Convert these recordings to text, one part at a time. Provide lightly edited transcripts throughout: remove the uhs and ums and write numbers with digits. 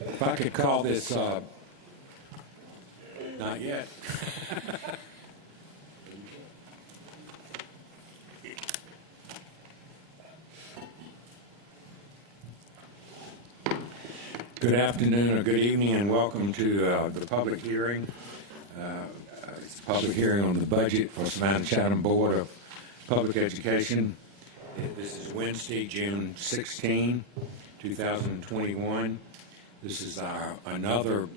If I could call this, not yet. Good afternoon or good evening and welcome to the public hearing. It's a public hearing on the budget for Savannah Chatham Board of Public Education. This is Wednesday, June 16, 2021. This is the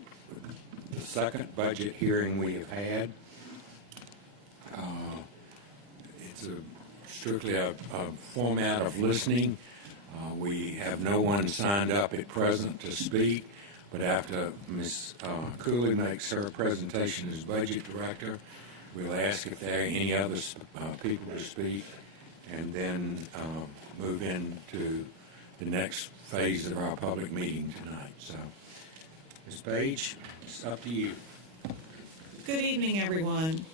second budget hearing we have had. It's strictly a format of listening. We have no one signed up at present to speak, but after Ms. Cooley makes her presentation as budget director, we'll ask if there are any other people to speak, and then move into the next phase of our public meeting tonight. So, Ms. Page, it's up to you. Good evening, everyone.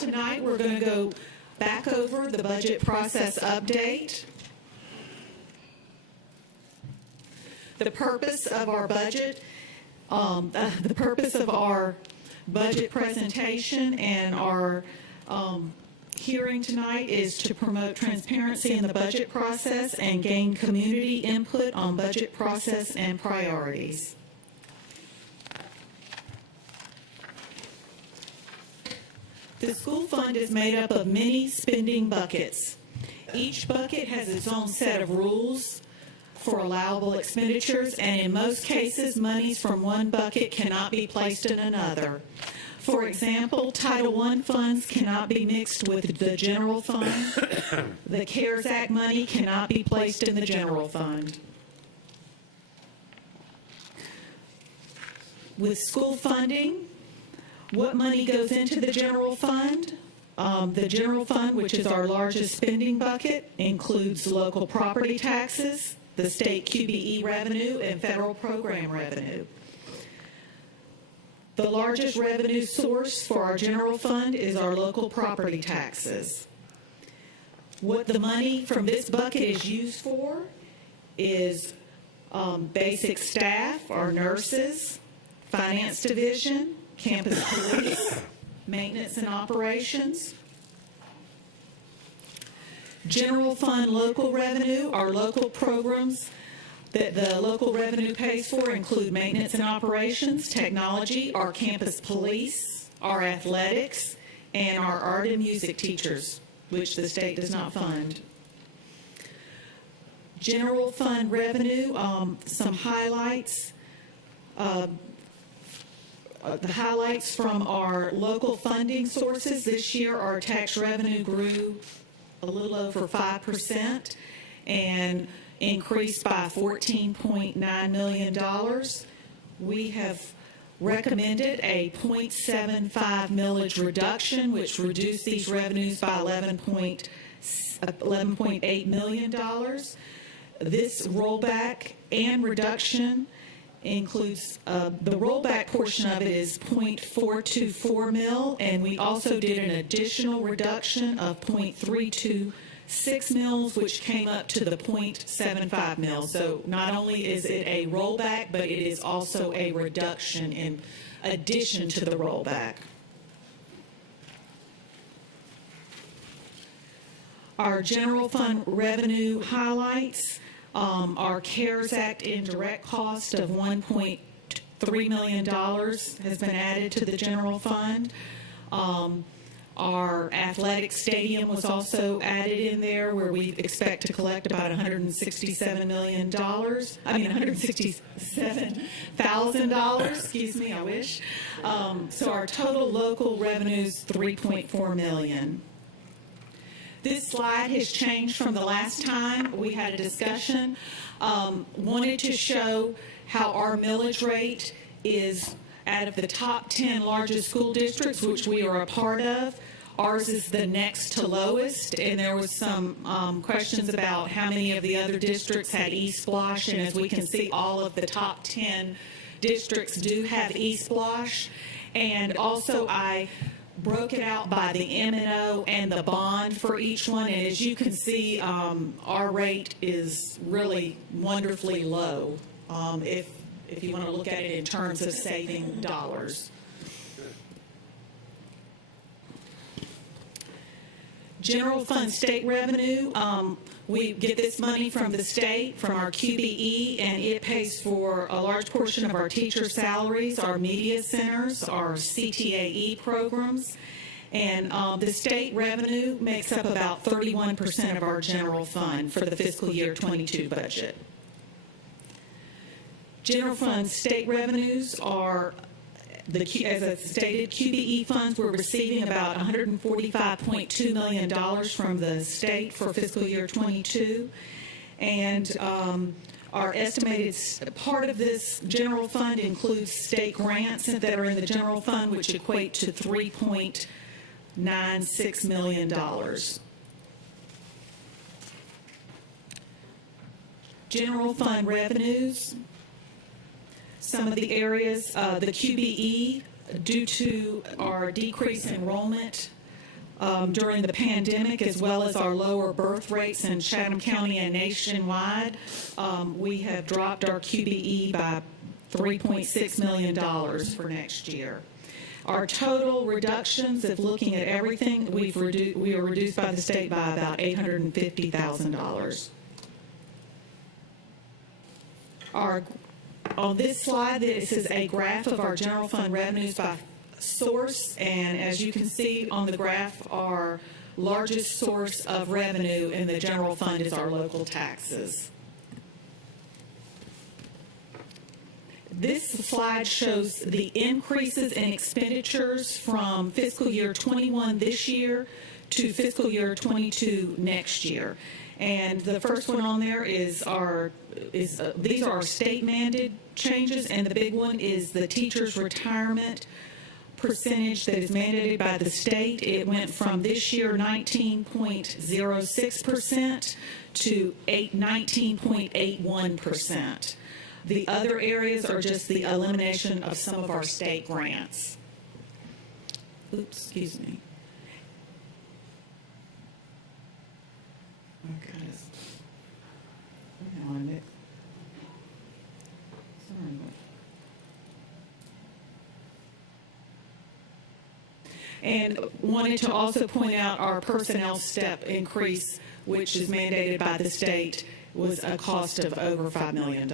Tonight, we're going to go back over the budget process update. The purpose of our budget, presentation and our hearing tonight is to promote transparency in the budget process and gain community input on budget process and priorities. The school fund is made up of many spending buckets. Each bucket has its own set of rules for allowable expenditures, and in most cases, monies from one bucket cannot be placed in another. For example, Title I funds cannot be mixed with the general fund. The CARES Act money cannot be placed in the general fund. With school funding, what money goes into the general fund? The general fund, which is our largest spending bucket, includes local property taxes, the state QBE revenue, and federal program revenue. The largest revenue source for our general fund is our local property taxes. What the money from this bucket is used for is basic staff, our nurses, finance division, campus police, maintenance and operations. General fund local revenue, our local programs that the local revenue pays for include maintenance and operations, technology, our campus police, our athletics, and our art and music teachers, which the state does not fund. General fund revenue, some highlights. The highlights from our local funding sources this year, our tax revenue grew a little over 5% and increased by $14.9 million. We have recommended a 0.75 millage reduction, which reduced these revenues by $11.8 million. This rollback and reduction includes the rollback portion of it is 0.424 mil, and we also did an additional reduction of 0.326 mils, which came up to the 0.75 mil. So not only is it a rollback, but it is also a reduction in addition to the rollback. Our general fund revenue highlights. Our CARES Act indirect cost of $1.3 million has been added to the general fund. Our athletic stadium was also added in there, where we expect to collect about $167 million. $167,000, excuse me, I wish. So our total local revenues, $3.4 million. This slide has changed from the last time we had a discussion. Wanted to show how our millage rate is out of the top 10 largest school districts, which we are a part of. Ours is the next to lowest, and there was some questions about how many of the other districts had eSplosh, and as we can see, all of the top 10 districts do have eSplosh. And also, I broke it out by the M&O and the bond for each one, and as you can see, our rate is really wonderfully low, if you want to look at it in terms of saving dollars. General fund state revenue, we get this money from the state, from our QBE, and it pays for a large portion of our teacher salaries, our media centers, our CTAE programs, and the state revenue makes up about 31% of our general fund for the fiscal year 22 budget. General fund state revenues are as I stated, QBE funds, we're receiving about $145.2 million from the state for fiscal year 22. And our estimated part of this general fund includes state grants that are in the general fund, which equate to $3.96 million. General fund revenues. Some of the areas, the QBE, due to our decreased enrollment during the pandemic, as well as our lower birth rates in Chatham County and nationwide, we have dropped our QBE by $3.6 million for next year. Our total reductions, if looking at everything, we are reduced by the state by about $850,000. On this slide, this is a graph of our general fund revenues by source, and as you can see on the graph, our largest source of revenue in the general fund is our local taxes. This slide shows the increases in expenditures from fiscal year 21 this year to fiscal year 22 next year. And the first one on there is these are our state mandated changes, and the big one is the teachers' retirement percentage that is mandated by the state. It went from this year 19.06% to 19.81%. The other areas are just the elimination of some of our state grants. Oops, excuse me. Okay. Hang on, Nick. Sorry. And wanted to also point out our personnel step increase, which is mandated by the state, was a cost of over $5 million.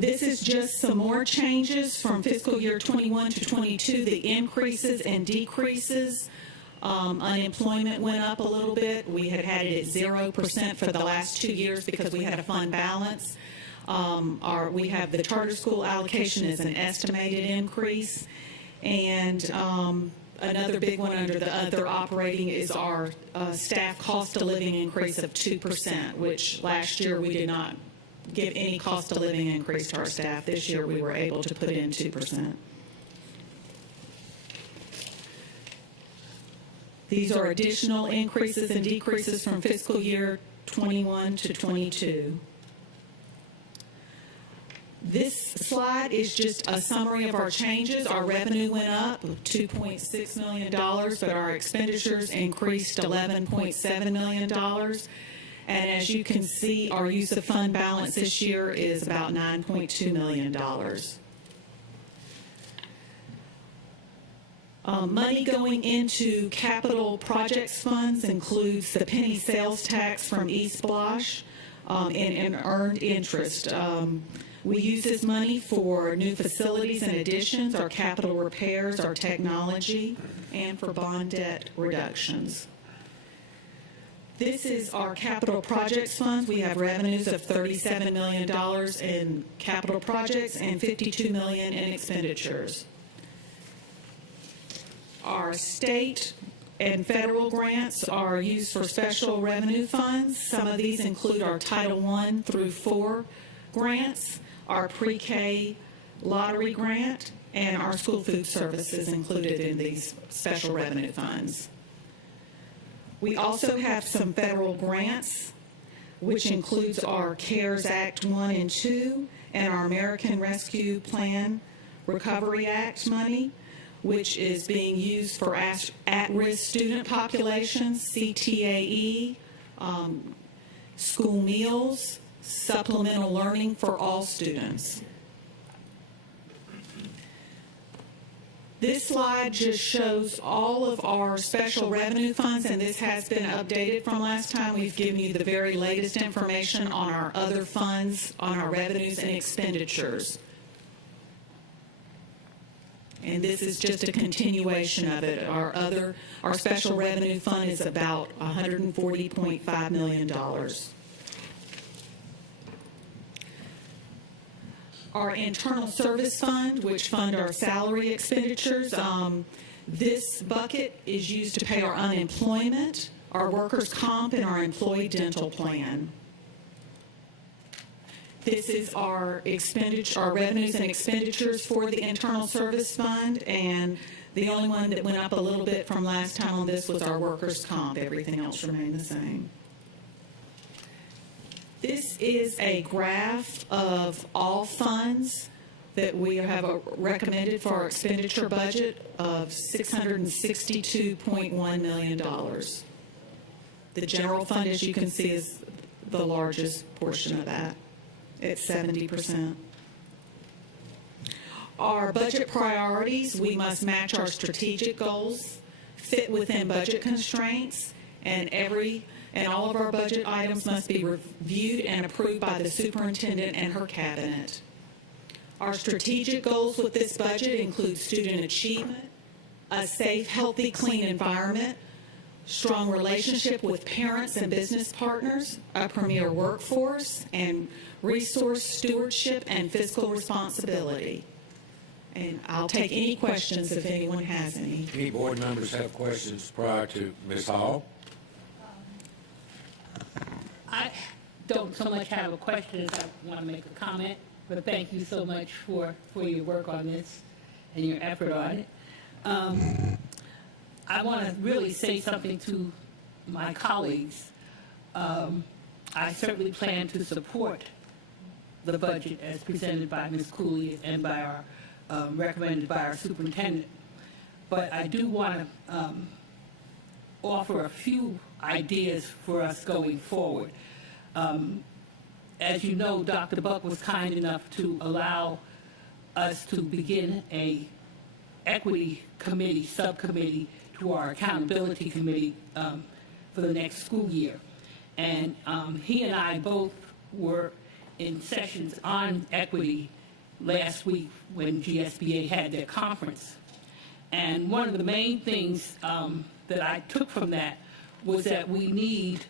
This is just some more changes from fiscal year 21 to 22, the increases and decreases. Unemployment went up a little bit. We had had it at 0% for the last 2 years because we had a fund balance. We have the charter school allocation as an estimated increase. And another big one under the other operating is our staff cost of living increase of 2%, which last year we did not give any cost of living increase to our staff. This year we were able to put in 2%. These are additional increases and decreases from fiscal year 21 to 22. This slide is just a summary of our changes. Our revenue went up $2.6 million, but our expenditures increased $11.7 million. And as you can see, our use of fund balance this year is about $9.2 million. Money going into capital projects funds includes the penny sales tax from eSplosh and earned interest. We use this money for new facilities and additions, our capital repairs, our technology, and for bond debt reductions. This is our capital projects funds. We have revenues of $37 million in capital projects and $52 million in expenditures. Our state and federal grants are used for special revenue funds. Some of these include our Title I through IV grants, our pre-K lottery grant, and our school food service is included in these special revenue funds. We also have some federal grants, which includes our CARES Act 1 and 2 and our American Rescue Plan Recovery Act money, which is being used for at-risk student populations, CTAE, school meals, supplemental learning for all students. This slide just shows all of our special revenue funds, and this has been updated from last time. We've given you the very latest information on our other funds, on our revenues and expenditures. And this is just a continuation of it. Our special revenue fund is about $140.5 million. Our internal service fund, which fund our salary expenditures, this bucket is used to pay our unemployment, our workers' comp, and our employee dental plan. This is our revenues and expenditures for the internal service fund, and the only one that went up a little bit from last time on this was our workers' comp. Everything else remained the same. This is a graph of all funds that we have recommended for our expenditure budget of $662.1 million. The general fund, as you can see, is the largest portion of that at 70%. Our budget priorities, we must match our strategic goals, fit within budget constraints, and all of our budget items must be reviewed and approved by the superintendent and her cabinet. Our strategic goals with this budget include student achievement, a safe, healthy, clean environment, strong relationship with parents and business partners, a premier workforce, and resource stewardship and fiscal responsibility. And I'll take any questions if anyone has any. Any board members have questions prior to Ms. Hall? I don't so much have a question as I want to make a comment, but thank you so much for your work on this and your effort on it. I want to really say something to my colleagues. I certainly plan to support the budget as presented by Ms. Cooley and by our, recommended by our superintendent. But I do want to offer a few ideas for us going forward. As you know, Dr. Buck was kind enough to allow us to begin a equity committee, subcommittee to our accountability committee for the next school year. And he and I both were in sessions on equity last week when GSBA had their conference. And one of the main things that I took from that was that we need,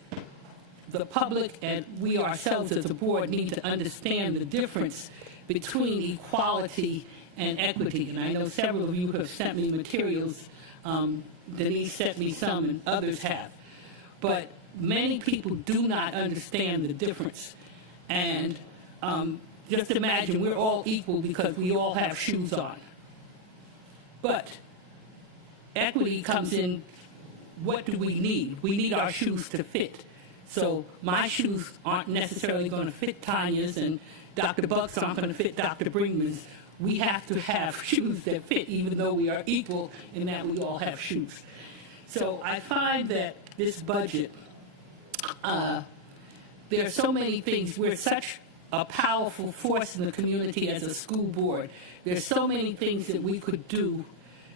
the public and we ourselves as a board need to understand the difference between equality and equity. And I know several of you have sent me materials. Denise sent me some and others have. But many people do not understand the difference. And just imagine we're all equal because we all have shoes on. But equity comes in, what do we need? We need our shoes to fit. So my shoes aren't necessarily going to fit Tanya's, and Dr. Buck's aren't going to fit Dr. Brinkman's. We have to have shoes that fit, even though we are equal in that we all have shoes. So I find that this budget, there are so many things. We're such a powerful force in the community as a school board. There's so many things that we could do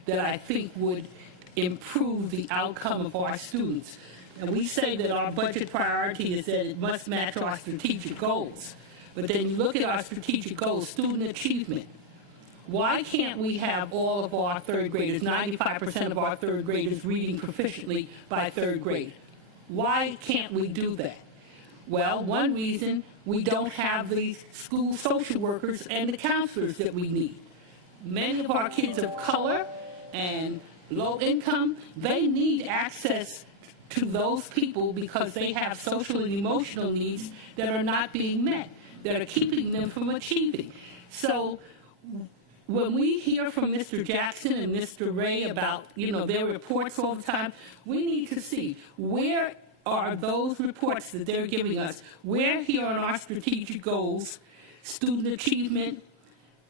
that I think would improve the outcome of our students. And we say that our budget priority is that it must match our strategic goals. But then you look at our strategic goals, student achievement. Why can't we have all of our third graders, 95% of our third graders reading proficiently by third grade? Why can't we do that? Well, one reason, we don't have the school social workers and the counselors that we need. Many of our kids of color and low income, they need access to those people because they have social and emotional needs that are not being met, that are keeping them from achieving. So when we hear from Mr. Jackson and Mr. Ray about, their reports all the time, we need to see where are those reports that they're giving us, where here on our strategic goals, student achievement,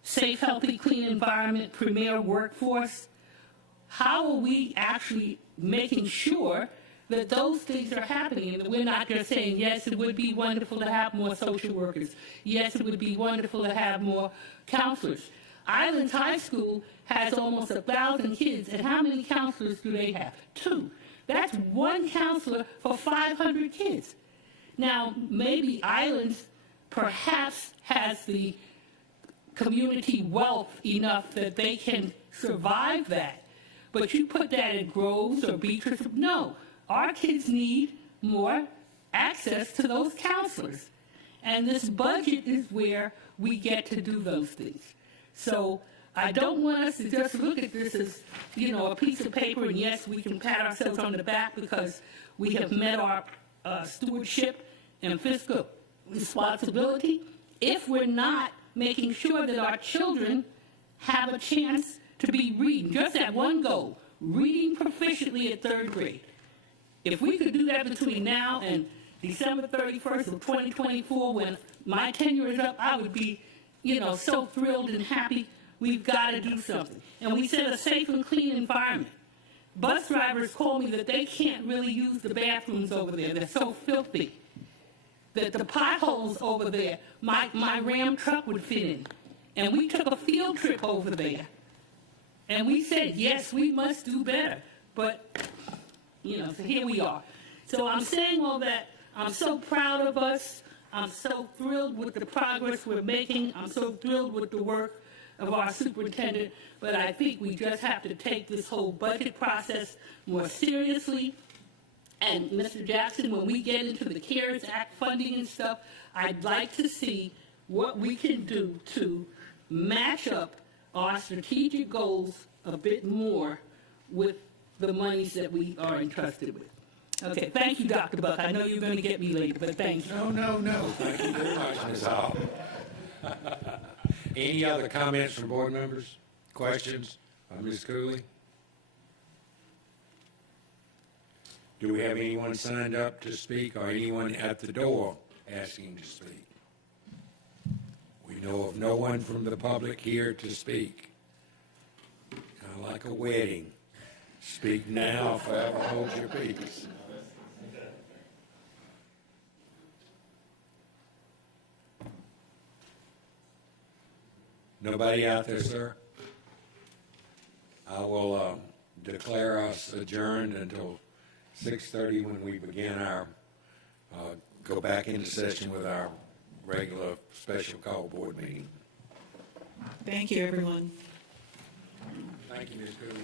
safe, healthy, clean environment, premier workforce, how are we actually making sure that those things are happening, and that we're not just saying, yes, it would be wonderful to have more social workers. Yes, it would be wonderful to have more counselors. Islands High School has almost 1,000 kids, and how many counselors do they have? 2. That's 1 counselor for 500 kids. Now, maybe Islands perhaps has the community wealth enough that they can survive that. But you put that in Groves or Beatrice, no. Our kids need more access to those counselors. And this budget is where we get to do those things. So I don't want us to just look at this as, a piece of paper, and yes, we can pat ourselves on the back because we have met our stewardship and fiscal responsibility if we're not making sure that our children have a chance to be reading. Just that one goal, reading proficiently at 3rd grade. If we could do that between now and December 31st of 2024, when my tenure is up, I would be, so thrilled and happy. We've got to do something. And we said a safe and clean environment. Bus drivers call me that they can't really use the bathrooms over there. They're so filthy. That the potholes over there, my Ram truck would fit in. And we took a field trip over there. And we said, yes, we must do better. But, so here we are. So I'm saying all that. I'm so proud of us. I'm so thrilled with the progress we're making. I'm so thrilled with the work of our superintendent. But I think we just have to take this whole budget process more seriously. And Mr. Jackson, when we get into the CARES Act funding and stuff, I'd like to see what we can do to match up our strategic goals a bit more with the monies that we are entrusted with. Okay, thank you, Dr. Buck. I know you're going to get me later, but thank you. No. Thank you very much, Ms. Hall. Any other comments from board members? Questions? Ms. Cooley? Do we have anyone signed up to speak or anyone at the door asking to speak? We know of no one from the public here to speak. Kind of like a wedding. Speak now, forever hold your peace. Nobody out there, sir? I will declare us adjourned until 6:30 when we begin our, go back into session with our regular special call board meeting. Thank you, everyone. Thank you, Ms. Cooley.